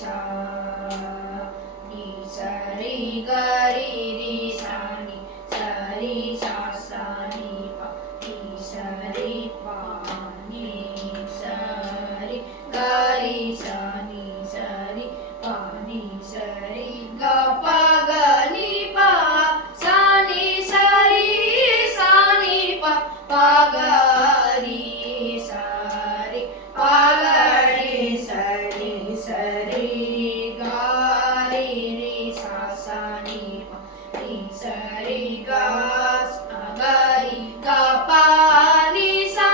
सा नी सा रे ग रे रे सा नी सा रे सा सा नी पा नी सा रे पा नी सा रे ग रे सा नी सा रे पा नी सा रे ग पा ग नी पा सा नी सा रे सा नी पा पा ग रे सा रे पा ग रे सा नी सा रे ग रे रे सा सा नी पा नी सा रे ग सा ग रे ग पा नी सा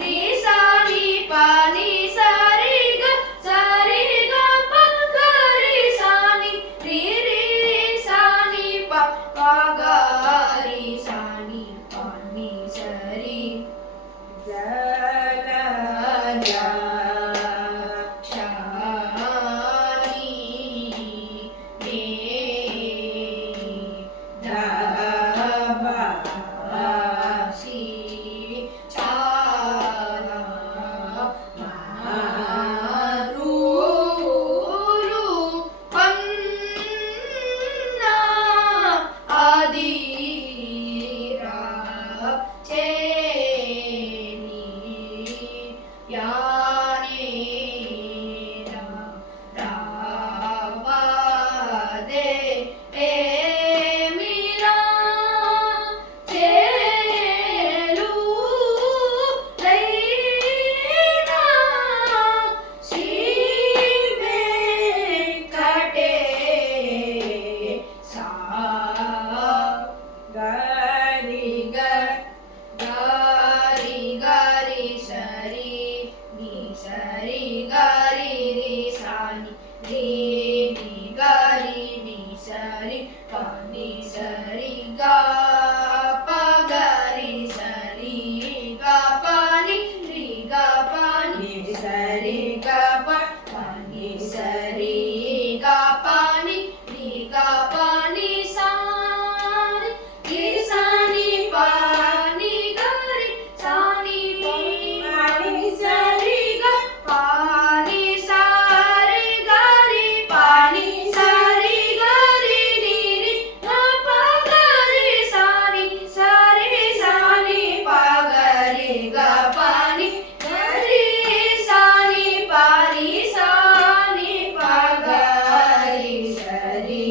रे सा नी पा नी सा रे ग सा रे ग पा ग रे सा नी रे रे सा नी पा पा ग रे सा नी पा नी सा रे जलजाक्षानि मे दभासि चाला मारुरूपन्ना आदिरा चेनि यानेन रावादे एमिरा चेलु लैना श्री वेंकटेशा गरि ग गरि गरि सरि नि सरि गरि रे सा नि रे नि गरि नि सरि पा नि सरि ग पा गरि सरि ग पा नि रि ग पा नि सरि ग पा पा नि सरि ग पा नि रि ग पा नि सा रे सा नि पा नि ग रे सा नि पा नि सा रे ग पा नि सा रे ग रे पा नि सा रे ग रे नि रे ग पा ग रे सा नि सा रे सा नि पा ग रे ग पा नि ग रे सा नि पा रे सा नि पा ग रे सा रे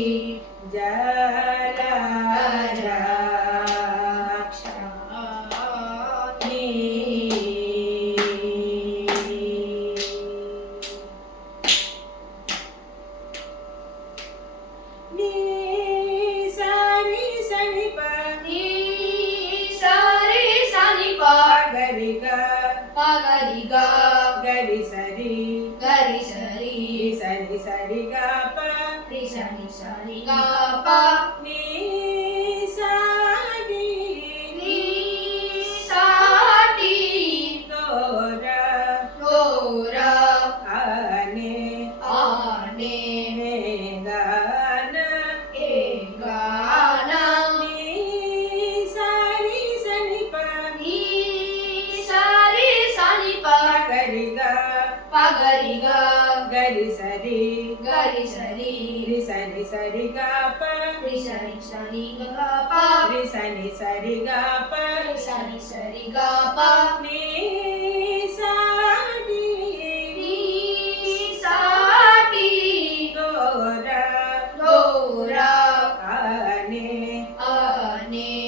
जलजाक्षानि नी सा रे सा नि पा नी सा रे सा नि पा गरि ग पा गरि ग गरि सरि सरि सरि ग पा रे सा नि ग पा नी सा नी सा टी डोरा आने गाना नी सा रे सा नि पा नी सा रे सा नि पा गरि ग पा गरि ग गरि सरि रि सरि सरि ग पा रि सरि सरि ग पा रि सनि सरि ग पा रि सनि सरि ग पा नी सा नी सा टी डोरा आने